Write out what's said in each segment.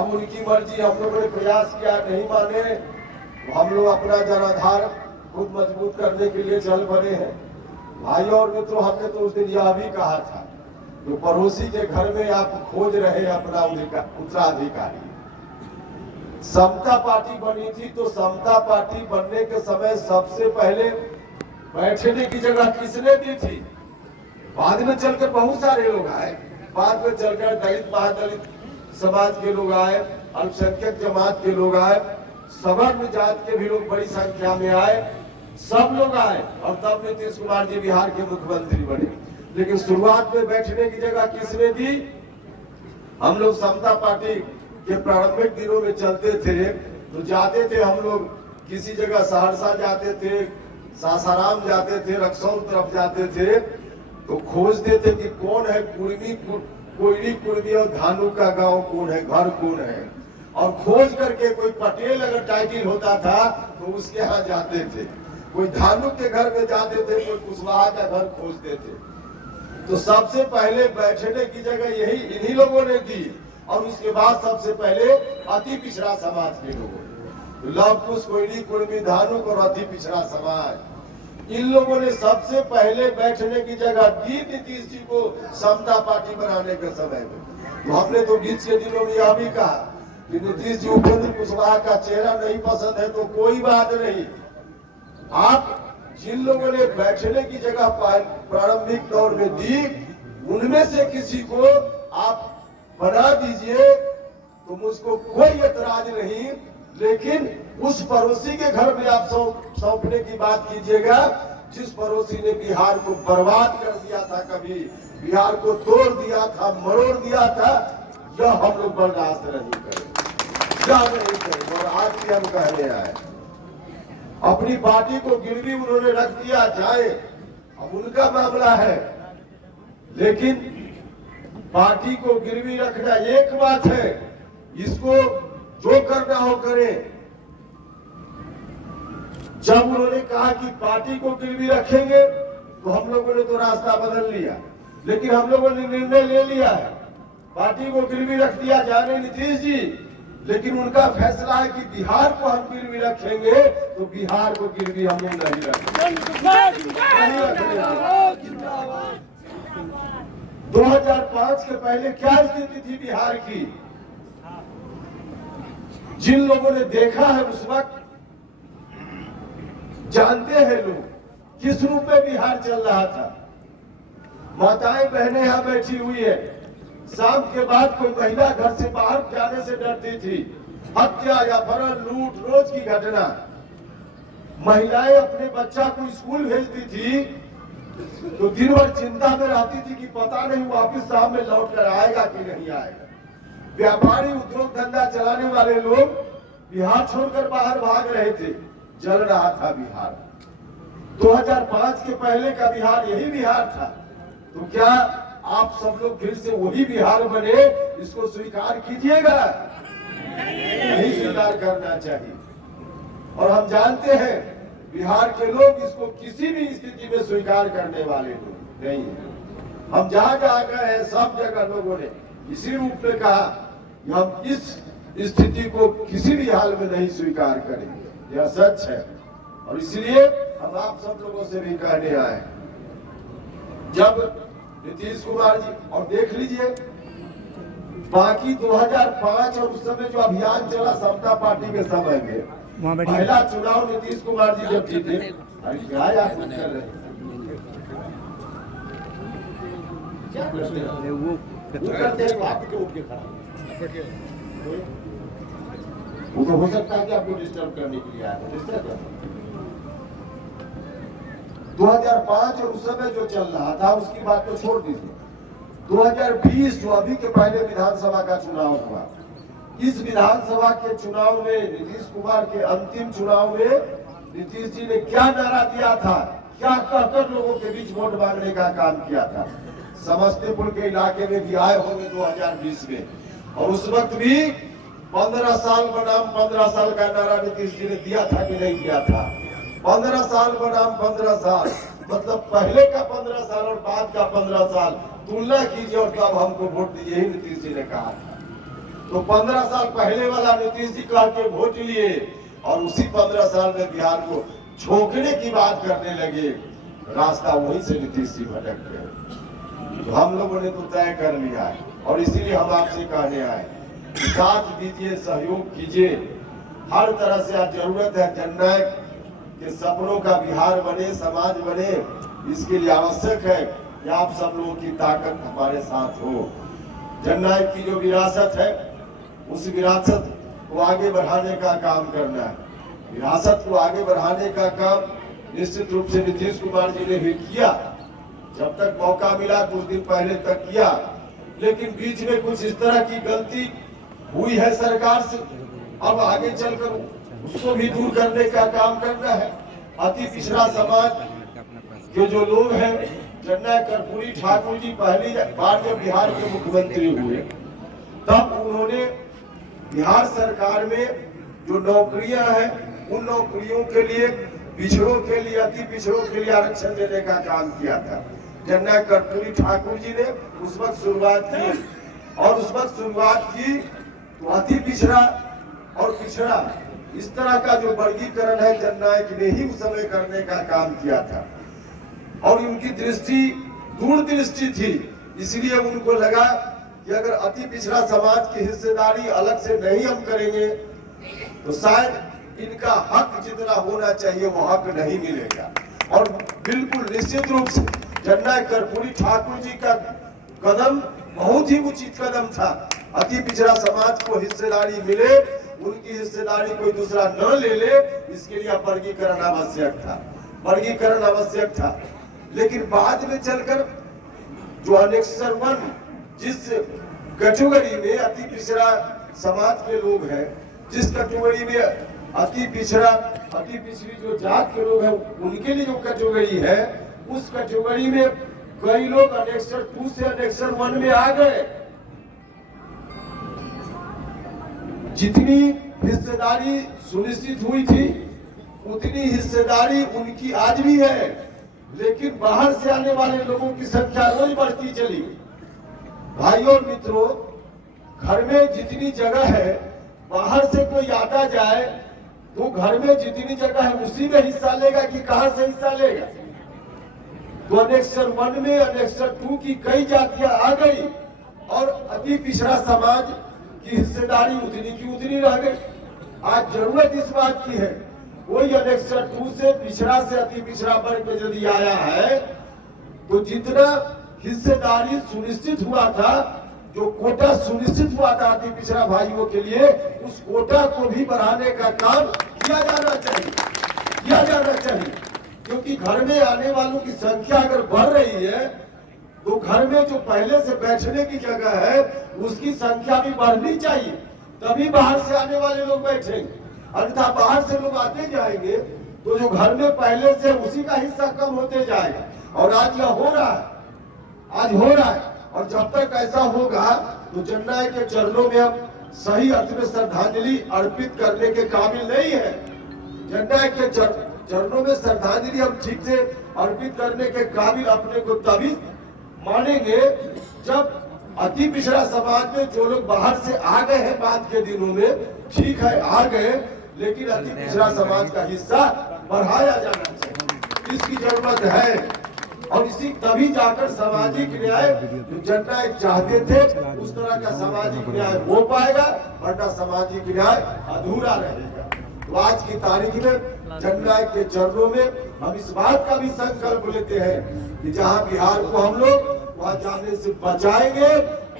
अब उनकी मर्जी, हम लोगों ने प्रयास किया, नहीं माने, हम लोग अपना जनाधार खुद मजबूत करने के लिए चल पड़े हैं। भाइयों और मित्रों, हमने तो उस दिन यह भी कहा था, तो पड़ोसी के घर में आप खोज रहे अपना उत्तराधिकारी। समता पार्टी बनी थी, तो समता पार्टी बनने के समय सबसे पहले बैठने की जगह किसने दी थी? बाद में चलकर बहुत सारे लोग आए, बाद में चलकर दलित महादलित समाज के लोग आए, अल्पसंख्यक जमात के लोग आए, सवर्ण जात के भी लोग बड़ी संख्या में आए, सब लोग आए और तब नीतीश कुमार जी बिहार के मुख्यमंत्री बने। लेकिन शुरुआत में बैठने की जगह किसने दी? हम लोग समता पार्टी के प्रारंभिक दिनों में चलते थे तो जाते थे, हम लोग किसी जगह सहरसा जाते थे, सासाराम जाते थे, रक्सौल तरफ जाते थे, तो खोजते थे कि कौन है कोयली कुर्मी और धानु का गांव कौन है, घर कौन है, और खोज करके कोई पटेल अगर टाइटिल होता था तो उसके यहाँ जाते थे, कोई धानु के घर में जाते थे, कोई कुशवाहा का घर खोजते थे। तो सबसे पहले बैठने की जगह यही इन्हीं लोगों ने दी, और उसके बाद सबसे पहले अति पिछड़ा समाज के लोगों, लव कुश, कोयली कुर्मी, धानुक और अति पिछड़ा समाज, इन लोगों ने सबसे पहले बैठने की जगह दी नीतीश जी को समता पार्टी बनाने के समय में। तो हमने तो बीच के दिनों में यह भी कहा कि नीतीश जी उपेंद्र कुशवाहा का चेहरा नहीं पसंद है तो कोई बात नहीं, आप जिन लोगों ने बैठने की जगह प्रारंभिक दौर में दी, उनमें से किसी को आप बना दीजिए तो मुझको कोई एतराज नहीं, लेकिन उस पड़ोसी के घर में आप सौंपने की बात कीजिएगा जिस पड़ोसी ने बिहार को बर्बाद कर दिया था, कभी बिहार को तोड़ दिया था, मरोड़ दिया था, यह हम लोग बर्दाश्त नहीं करें। और आज भी हम कहने आए, अपनी पार्टी को गिरवी उन्होंने रख दिया, जाए अब उनका मामला है, लेकिन पार्टी को गिरवी रखना एक बात है, इसको जो करना हो करे। जब उन्होंने कहा कि पार्टी को गिरवी रखेंगे तो हम लोगों ने तो रास्ता बदल लिया, लेकिन हम लोगों ने निर्णय ले लिया है, पार्टी को गिरवी रख दिया जाने नीतीश जी, लेकिन उनका फैसला है कि बिहार को हम गिरवी रखेंगे तो बिहार को गिरवी हम लोग नहीं रखेंगे। 2005 के पहले क्या स्थिति थी बिहार की? जिन लोगों ने देखा है उस वक्त जानते हैं लोग किस रूप में बिहार चल रहा था। माताएं बहनें यहां बैठी हुई है, शाम के बाद कोई महिला घर से बाहर जाने से डरती थी, हत्या या अपहरण, लूट, रोज की घटना। महिलाएं अपने बच्चा को स्कूल भेजती थी तो दिन भर चिंता में रहती थी कि पता नहीं वापिस शाम में लौट कर आएगा कि नहीं आएगा। व्यापारी, उद्योग धंधा चलाने वाले लोग बिहार छोड़कर बाहर भाग रहे थे, जल रहा था बिहार। 2005 के पहले का बिहार यही बिहार था, तो क्या आप सब लोग फिर से वही बिहार बने? इसको स्वीकार कीजिएगा, नहीं स्वीकार करना चाहिए। और हम जानते हैं बिहार के लोग इसको किसी भी स्थिति में स्वीकार करने वाले लोग नहीं है। हम जहां जहां गए हैं सब जगह लोगों ने इसी रूप में कहा कि हम इस स्थिति को किसी भी हाल में नहीं स्वीकार करेंगे, यह सच है। और इसलिए हम आप सब लोगों से भी कहने आए, जब नीतीश कुमार जी, और देख लीजिए बाकी 2005 और उस समय जो अभियान चला समता पार्टी के समय में, पहला चुनाव नीतीश कुमार जी जब जीते, अरे क्या याद कर रहे हैं, वो करते हैं आपके उठ के खड़ा, वो तो हो सकता है कि आपको डिस्टर्ब करने के लिए आया, डिस्टर्ब कर। 2005 और उस समय जो चल रहा था उसकी बात को छोड़ दीजिए। 2020 जो अभी के पहले विधानसभा का चुनाव हुआ, इस विधानसभा के चुनाव में, नीतीश कुमार के अंतिम चुनाव में नीतीश जी ने क्या नारा दिया था, क्या कहकर लोगों के बीच वोट मांगने का काम किया था। समस्तीपुर के इलाके में भी आए होंगे 2020 में, और उस वक्त भी 15 साल बनाम 15 साल का नारा नीतीश जी ने दिया था कि नहीं दिया था? 15 साल बनाम 15 साल, मतलब पहले का 15 साल और बाद का 15 साल तुलना कीजिए और तब हमको वोट दीजिए, यही नीतीश जी ने कहा था। तो 15 साल पहले वाला नीतीश जी कह के वोट लिए और उसी 15 साल में बिहार को छोकने की बात करने लगे। रास्ता वहीं से नीतीश जी भटक गए। तो हम लोगों ने तो तय कर लिया है और इसीलिए हम आपसे कहने आए, साथ दीजिए, सहयोग कीजिए। हर तरह से आज जरूरत है जननायक के सपनों का बिहार बने, समाज बने। इसके लिए आवश्यक है कि आप सब लोगों की ताकत हमारे साथ हो। जननायक की जो विरासत है, उस विरासत को आगे बढ़ाने का काम करना है। विरासत को आगे बढ़ाने का काम निश्चित रूप से नीतीश कुमार जी ने भी किया। जब तक मौका मिला कुछ दिन पहले तक किया, लेकिन बीच में कुछ इस तरह की गलती हुई है सरकार से। अब आगे चलकर उसको भी दूर करने का काम करना है। अति पिछड़ा समाज के जो लोग हैं, जननायक कर्पूरी ठाकुर जी पहली बार जब बिहार के मुख्यमंत्री हुए, तब उन्होंने बिहार सरकार में जो नौकरियां हैं, उन नौकरियों के लिए पिछड़ों के लिए, अति पिछड़ों के लिए आरक्षण देने का काम किया था। जननायक कर्पूरी ठाकुर जी ने उस वक्त शुरुआत की और उस वक्त शुरुआत की तो अति पिछड़ा और पिछड़ा इस तरह का जो वर्गीकरण है, जननायक ने ही उस समय करने का काम किया था। और उनकी दृष्टि दूरदृष्टि थी, इसलिए उनको लगा कि अगर अति पिछड़ा समाज की हिस्सेदारी अलग से नहीं हम करेंगे तो शायद इनका हक जितना होना चाहिए वो हक नहीं मिलेगा। और बिल्कुल निश्चित रूप से जननायक कर्पूरी ठाकुर जी का कदम बहुत ही उचित कदम था। अति पिछड़ा समाज को हिस्सेदारी मिले, उनकी हिस्सेदारी कोई दूसरा न ले ले, इसके लिए वर्गीकरण आवश्यक था, वर्गीकरण आवश्यक था। लेकिन बाद में चलकर जो अनेक्सर 1 जिस कैटेगरी में अति पिछड़ा समाज के लोग हैं, जिस कैटेगरी में अति पिछड़ी जो जात के लोग हैं, उनके लिए जो कैटेगरी है, उस कैटेगरी में कई लोग अनेक्सर 2 से अनेक्सर 1 में आ गए। जितनी हिस्सेदारी सुनिश्चित हुई थी, उतनी हिस्सेदारी उनकी आज भी है, लेकिन बाहर से आने वाले लोगों की संख्या रोज बढ़ती चली। भाइयों और मित्रों, घर में जितनी जगह है, बाहर से कोई आता जाए तो घर में जितनी जगह है उसी में हिस्सा लेगा कि कहां से हिस्सा लेगा। तो अनेक्सर 1 में अनेक्सर 2 की कई जातियां आ गई और अति पिछड़ा समाज की हिस्सेदारी उतनी की उतनी रह गई। आज जरूरत इस बात की है, कोई अनेक्सर 2 से पिछड़ा से अति पिछड़ा वर्ग में यदि आया है तो जितना हिस्सेदारी सुनिश्चित हुआ था, जो कोटा सुनिश्चित हुआ था अति पिछड़ा भाइयों के लिए, उस कोटा को भी बढ़ाने का काम किया जाना चाहिए। क्योंकि घर में आने वालों की संख्या अगर बढ़ रही है तो घर में जो पहले से बैठने की जगह है उसकी संख्या भी बढ़नी चाहिए, तभी बाहर से आने वाले लोग बैठेंगे। अन्यथा बाहर से लोग आते जाएंगे तो जो घर में पहले से उसी का हिस्सा कम होते जाएगा। और आज यह हो रहा है, और जब तक ऐसा होगा तो जननायक के चरणों में हम सही अर्थ में श्रद्धांजलि अर्पित करने के काबिल नहीं है। जननायक के चरणों में श्रद्धांजलि हम ठीक से अर्पित करने के काबिल अपने को तभी मानेंगे जब अति पिछड़ा समाज में जो लोग बाहर से आ गए हैं बाद के दिनों में, ठीक है आ गए, लेकिन अति पिछड़ा समाज का हिस्सा बढ़ाया जाना चाहिए, इसकी जरूरत है। और इसी तभी जाकर सामाजिक न्याय जो जननायक चाहते थे उस तरह का सामाजिक न्याय हो पाएगा, वरना सामाजिक न्याय अधूरा रहेगा। तो आज की तारीख में जननायक के चरणों में हम इस बात का भी संकल्प लेते हैं कि जहां बिहार को हम लोग वहां जाने से बचाएंगे,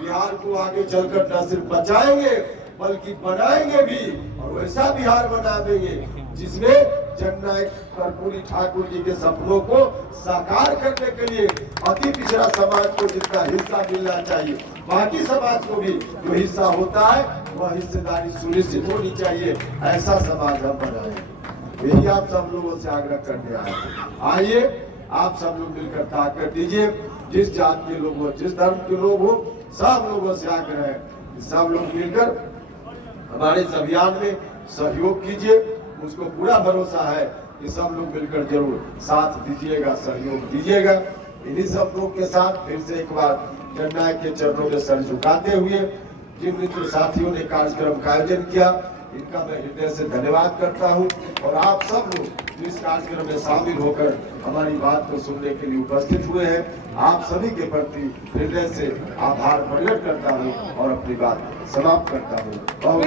बिहार को आगे चलकर न सिर्फ बचाएंगे बल्कि बनाएंगे भी, और वैसा बिहार बना देंगे जिसमें जननायक कर्पूरी ठाकुर जी के सपनों को साकार करने के लिए अति पिछड़ा समाज को जितना हिस्सा मिलना चाहिए, बाकी समाज को भी जो हिस्सा होता है वह हिस्सेदारी सुनिश्चित होनी चाहिए। ऐसा समाज हम बनाएं, यही आप सब लोगों से आग्रह करने आइए आप सब लोग मिलकर ताकत दीजिए। जिस जात के लोग हो, जिस धर्म के लोग हो, सब लोगों से आग्रह है कि सब लोग मिलकर हमारे इस अभियान में सहयोग कीजिए। मुझको पूरा भरोसा है कि सब लोग मिलकर जरूर साथ दीजिएगा, सहयोग दीजिएगा। इन्हीं सब लोग के साथ फिर से एक बार जननायक के चरणों में सर झुकाते हुए जिन मित्र साथियों ने कार्यक्रम का आयोजन किया, इनका मैं हृदय से धन्यवाद करता हूं। और आप सब लोग जो इस कार्यक्रम में शामिल होकर हमारी बात को सुनने के लिए उपस्थित हुए हैं, आप सभी के प्रति हृदय से आभार प्रकट करता हूं और अपनी बात समाप्त करता हूं।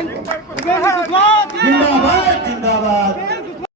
जिंदाबाद जिंदाबाद।